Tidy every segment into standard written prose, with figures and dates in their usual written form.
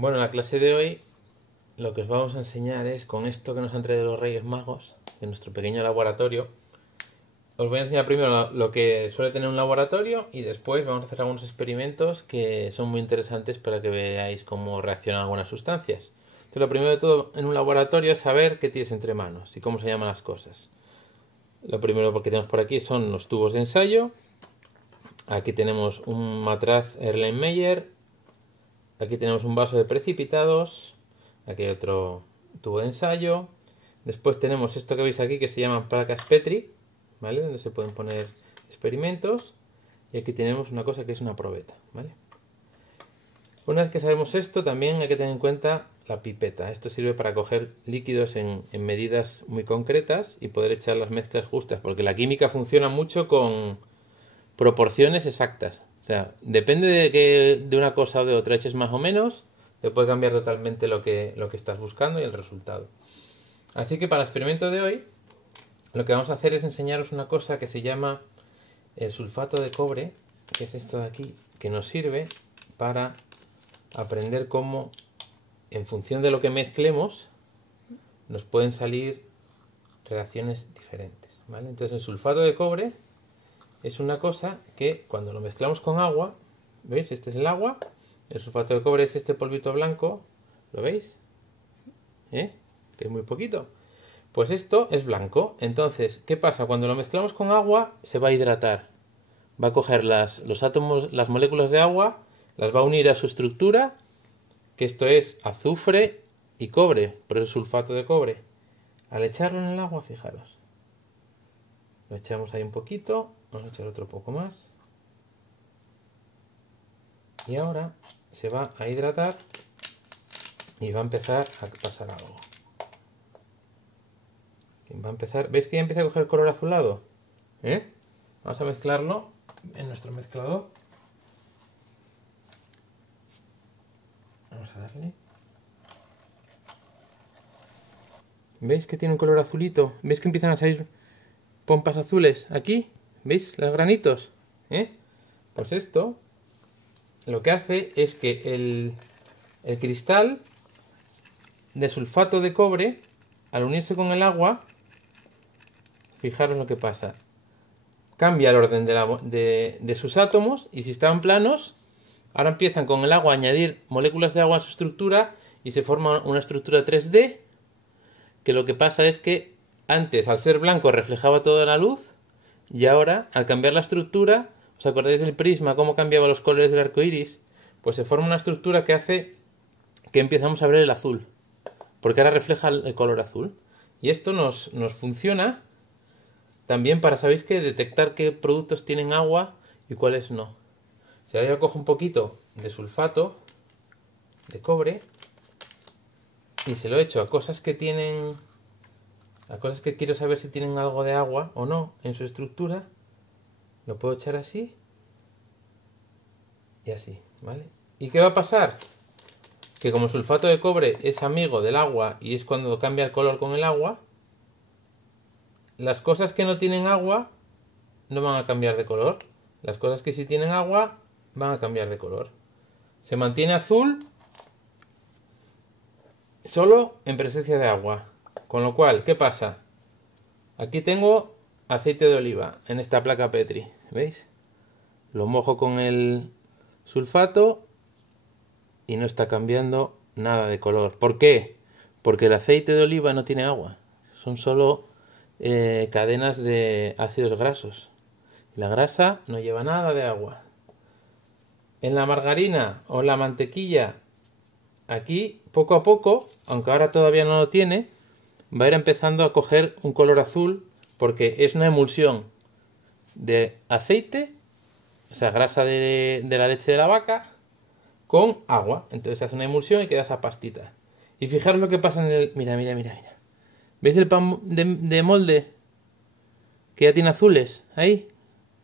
Bueno, en la clase de hoy lo que os vamos a enseñar es con esto que nos han traído los Reyes Magos, en nuestro pequeño laboratorio. Os voy a enseñar primero lo que suele tener un laboratorio y después vamos a hacer algunos experimentos que son muy interesantes para que veáis cómo reaccionan algunas sustancias. Entonces, lo primero de todo en un laboratorio es saber qué tienes entre manos y cómo se llaman las cosas. Lo primero que tenemos por aquí son los tubos de ensayo. Aquí tenemos un matraz Erlenmeyer. Aquí tenemos un vaso de precipitados. Aquí hay otro tubo de ensayo. Después tenemos esto que veis aquí que se llaman placas Petri, ¿vale? Donde se pueden poner experimentos. Y aquí tenemos una cosa que es una probeta, ¿vale? Una vez que sabemos esto, también hay que tener en cuenta la pipeta. Esto sirve para coger líquidos en medidas muy concretas y poder echar las mezclas justas, porque la química funciona mucho con proporciones exactas. O sea, depende de una cosa o de otra eches más o menos, te puede cambiar totalmente lo que estás buscando y el resultado. Así que para el experimento de hoy, lo que vamos a hacer es enseñaros una cosa que se llama el sulfato de cobre, que es esto de aquí, que nos sirve para aprender cómo, en función de lo que mezclemos, nos pueden salir reacciones diferentes, ¿vale? Entonces el sulfato de cobre es una cosa que cuando lo mezclamos con agua, ¿veis? Este es el agua, el sulfato de cobre es este polvito blanco, ¿lo veis? Que es muy poquito. Pues esto es blanco. Entonces, ¿qué pasa? Cuando lo mezclamos con agua, se va a hidratar. Va a coger los átomos, las moléculas de agua, las va a unir a su estructura, que esto es azufre y cobre, por eso sulfato de cobre. Al echarlo en el agua, fijaros, lo echamos ahí un poquito, vamos a echar otro poco más. Y ahora se va a hidratar y va a empezar a pasar algo. Va a empezar, ¿veis que ya empieza a coger el color azulado? Vamos a mezclarlo en nuestro mezclador. Vamos a darle. ¿Veis que tiene un color azulito? ¿Veis que empiezan a salir pompas azules aquí? ¿Veis los granitos? Pues esto lo que hace es que el cristal de sulfato de cobre, al unirse con el agua, fijaros lo que pasa. Cambia el orden de sus átomos y si estaban planos, ahora empiezan con el agua a añadir moléculas de agua a su estructura y se forma una estructura 3D, que lo que pasa es que antes, al ser blanco, reflejaba toda la luz y ahora, al cambiar la estructura, ¿os acordáis del prisma, cómo cambiaba los colores del arco iris? Pues se forma una estructura que hace que empezamos a ver el azul, porque ahora refleja el color azul. Y esto nos funciona también para, ¿sabéis qué? Detectar qué productos tienen agua y cuáles no. Si ahora yo cojo un poquito de sulfato de cobre y se lo echo a cosas que tienen, a cosas que quiero saber si tienen algo de agua o no en su estructura, lo puedo echar así y así, ¿vale? ¿Y qué va a pasar? Que como el sulfato de cobre es amigo del agua y es cuando cambia el color con el agua, las cosas que no tienen agua no van a cambiar de color. Las cosas que sí tienen agua van a cambiar de color. Se mantiene azul solo en presencia de agua. Con lo cual, ¿qué pasa? Aquí tengo aceite de oliva en esta placa Petri. ¿Veis? Lo mojo con el sulfato y no está cambiando nada de color. ¿Por qué? Porque el aceite de oliva no tiene agua. Son solo cadenas de ácidos grasos. La grasa no lleva nada de agua. En la margarina o la mantequilla, aquí poco a poco, aunque ahora todavía no lo tiene, va a ir empezando a coger un color azul porque es una emulsión de aceite, o sea, grasa de la leche de la vaca, con agua. Entonces se hace una emulsión y queda esa pastita. Y fijaros lo que pasa en el... Mira. ¿Veis el pan de molde? Que ya tiene azules. Ahí.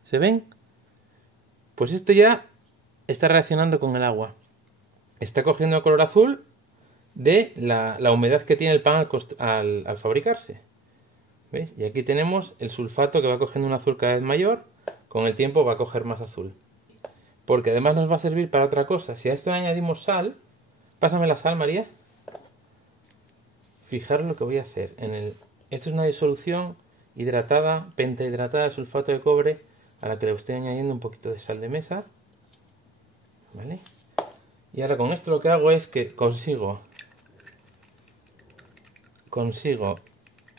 ¿Se ven? Pues esto ya está reaccionando con el agua. Está cogiendo el color azul de la humedad que tiene el pan al fabricarse. ¿Veis? Y aquí tenemos el sulfato que va cogiendo un azul cada vez mayor. Con el tiempo va a coger más azul. Porque además nos va a servir para otra cosa. Si a esto le añadimos sal, Pásame la sal, María. Fijaros lo que voy a hacer. Esto es una disolución hidratada, pentahidratada de sulfato de cobre, a la que le estoy añadiendo un poquito de sal de mesa. ¿Vale? Y ahora con esto lo que hago es que consigo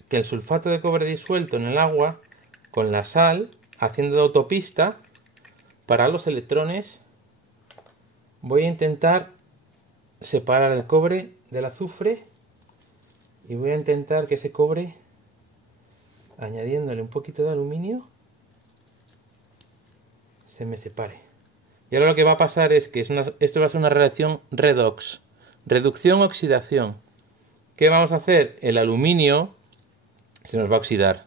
que el sulfato de cobre disuelto en el agua con la sal, haciendo de autopista para los electrones, voy a intentar separar el cobre del azufre y voy a intentar que ese cobre, añadiéndole un poquito de aluminio, se me separe. Y ahora lo que va a pasar es que esto va a ser una reacción redox, reducción-oxidación. ¿Qué vamos a hacer? El aluminio se nos va a oxidar.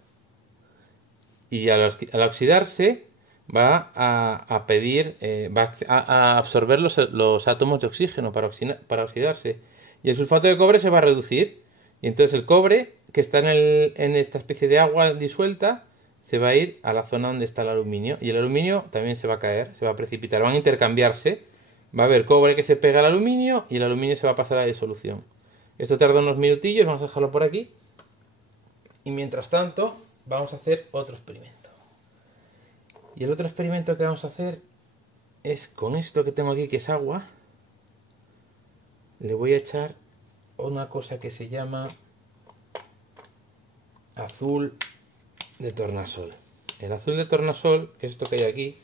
Y al oxidarse va a pedir, va a absorber los átomos de oxígeno para oxidarse. Y el sulfato de cobre se va a reducir. Y entonces el cobre, que está en esta especie de agua disuelta, se va a ir a la zona donde está el aluminio. Y el aluminio también se va a caer, se va a precipitar, van a intercambiarse. Va a haber cobre que se pega al aluminio y el aluminio se va a pasar a la disolución. Esto tarda unos minutillos, vamos a dejarlo por aquí. Y mientras tanto, vamos a hacer otro experimento. Y el otro experimento que vamos a hacer es con esto que tengo aquí, que es agua. Le voy a echar una cosa que se llama azul de tornasol. El azul de tornasol, esto que hay aquí,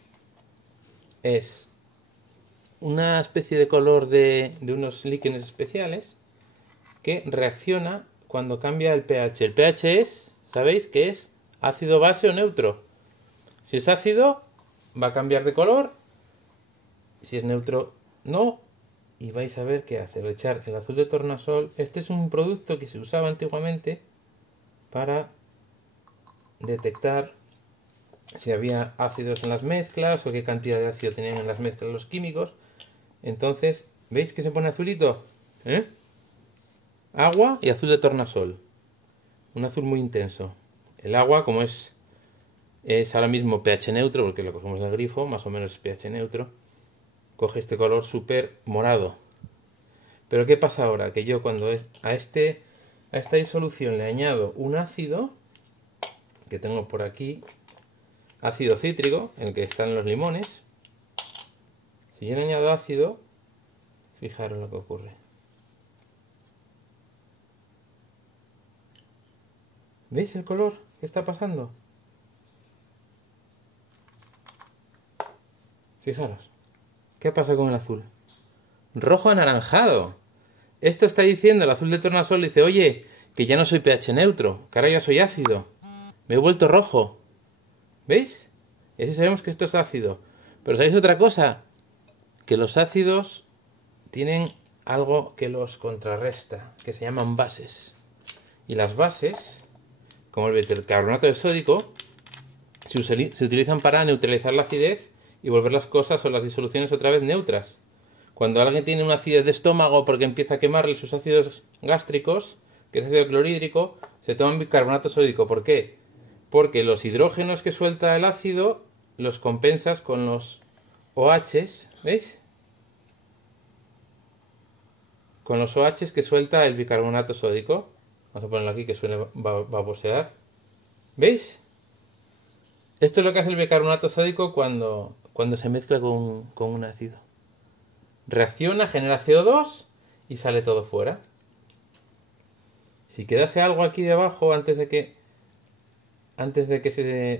es una especie de color de unos líquenes especiales que reacciona cuando cambia el pH. El pH es, ¿sabéis qué es? Ácido, base o neutro. Si es ácido, va a cambiar de color. Si es neutro, no. Y vais a ver qué hace. Al echar el azul de tornasol, este es un producto que se usaba antiguamente para detectar si había ácidos en las mezclas o qué cantidad de ácido tenían en las mezclas los químicos. Entonces, ¿veis que se pone azulito? Agua y azul de tornasol. Un azul muy intenso. El agua, como es ahora mismo pH neutro, porque lo cogemos del grifo, más o menos es pH neutro, coge este color súper morado. Pero ¿qué pasa ahora? Que yo cuando a esta disolución le añado un ácido, que tengo por aquí, ácido cítrico, en el que están los limones. Si yo le añado ácido, fijaros lo que ocurre. ¿Veis el color que está pasando? Fijaros. ¿Qué pasa con el azul? Rojo anaranjado. Esto está diciendo el azul de tornasol, dice, oye, que ya no soy pH neutro, que ahora ya soy ácido. Me he vuelto rojo. ¿Veis? Y así sabemos que esto es ácido. Pero ¿sabéis otra cosa? Que los ácidos tienen algo que los contrarresta, que se llaman bases. Y las bases, como el bicarbonato de sódico, se utilizan para neutralizar la acidez y volver las cosas o las disoluciones otra vez neutras. Cuando alguien tiene una acidez de estómago porque empieza a quemarle sus ácidos gástricos, que es ácido clorhídrico, se toma bicarbonato sódico. ¿Por qué? Porque los hidrógenos que suelta el ácido los compensas con los OHs, ¿veis? Con los OHs que suelta el bicarbonato sódico. Vamos a ponerlo aquí que suele babosear. ¿Veis? Esto es lo que hace el bicarbonato sódico cuando se mezcla con un ácido. Reacciona, genera CO2 y sale todo fuera. Si quedase algo aquí debajo antes de que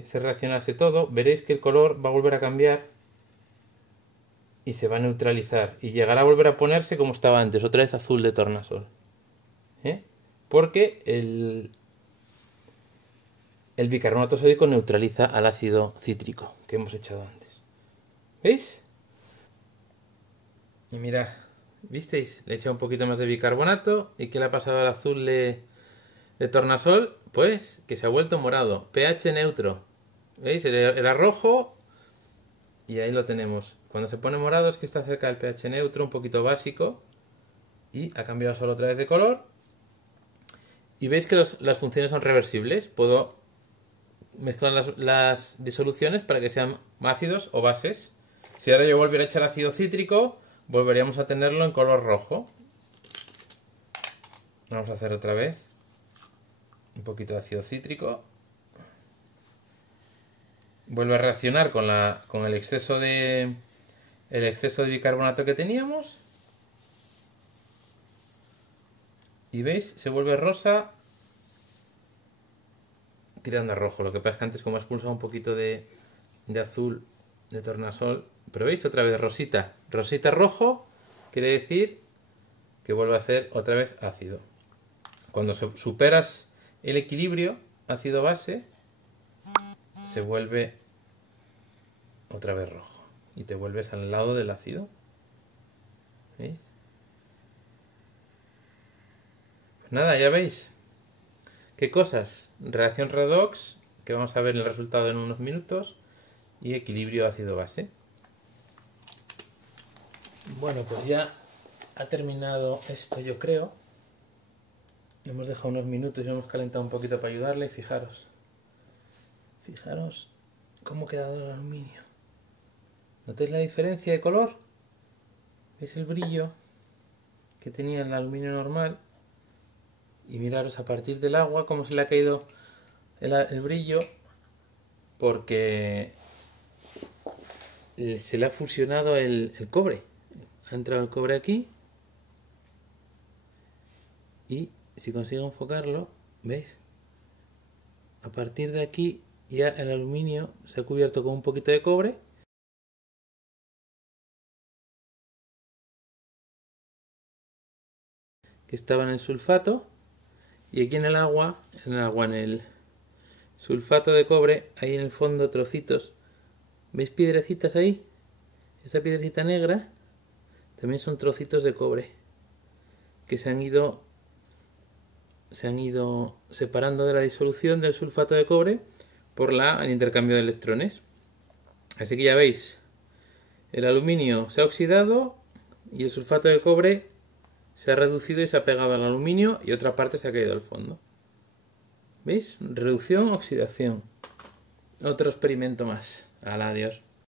se reaccionase todo, veréis que el color va a volver a cambiar y se va a neutralizar y llegará a volver a ponerse como estaba antes, otra vez azul de tornasol. Porque el bicarbonato sódico neutraliza al ácido cítrico que hemos echado antes. ¿Veis? Y mirad, ¿visteis? Le he echado un poquito más de bicarbonato. ¿Y qué le ha pasado al azul de tornasol? Pues que se ha vuelto morado. pH neutro. ¿Veis? Era rojo y ahí lo tenemos. Cuando se pone morado es que está cerca del pH neutro, un poquito básico. Y ha cambiado solo otra vez de color. Y veis que las funciones son reversibles. Puedo mezclar las disoluciones para que sean ácidos o bases. Si ahora yo volviera a echar ácido cítrico, volveríamos a tenerlo en color rojo. Vamos a hacer otra vez un poquito de ácido cítrico. Vuelve a reaccionar con el exceso de bicarbonato que teníamos. Y veis, se vuelve rosa tirando a rojo. Lo que pasa es que antes, como ha expulsado un poquito de azul de tornasol, pero veis, otra vez rosita. Rosita rojo quiere decir que vuelve a hacer otra vez ácido. Cuando superas el equilibrio ácido-base, se vuelve otra vez rojo. Y te vuelves al lado del ácido. ¿Veis? Pues nada, ya veis. ¿Qué cosas? Reacción redox, que vamos a ver el resultado en unos minutos. Y equilibrio ácido-base. Bueno, pues ya ha terminado esto, yo creo. Hemos dejado unos minutos y hemos calentado un poquito para ayudarle. Fijaros cómo ha quedado el aluminio. ¿Notáis la diferencia de color? ¿Veis el brillo que tenía el aluminio normal? Y miraros a partir del agua cómo se le ha caído el brillo, porque se le ha fusionado el cobre. Ha entrado el cobre aquí y si consigo enfocarlo, ¿veis? A partir de aquí ya el aluminio se ha cubierto con un poquito de cobre. Que estaba en el sulfato. Y aquí en el agua, en el sulfato de cobre, hay en el fondo trocitos. ¿Veis piedrecitas ahí? Esa piedrecita negra también son trocitos de cobre que se han ido separando de la disolución del sulfato de cobre por el intercambio de electrones. Así que ya veis, el aluminio se ha oxidado y el sulfato de cobre se ha reducido y se ha pegado al aluminio y otra parte se ha caído al fondo. ¿Veis? Reducción, oxidación. Otro experimento más. Adiós.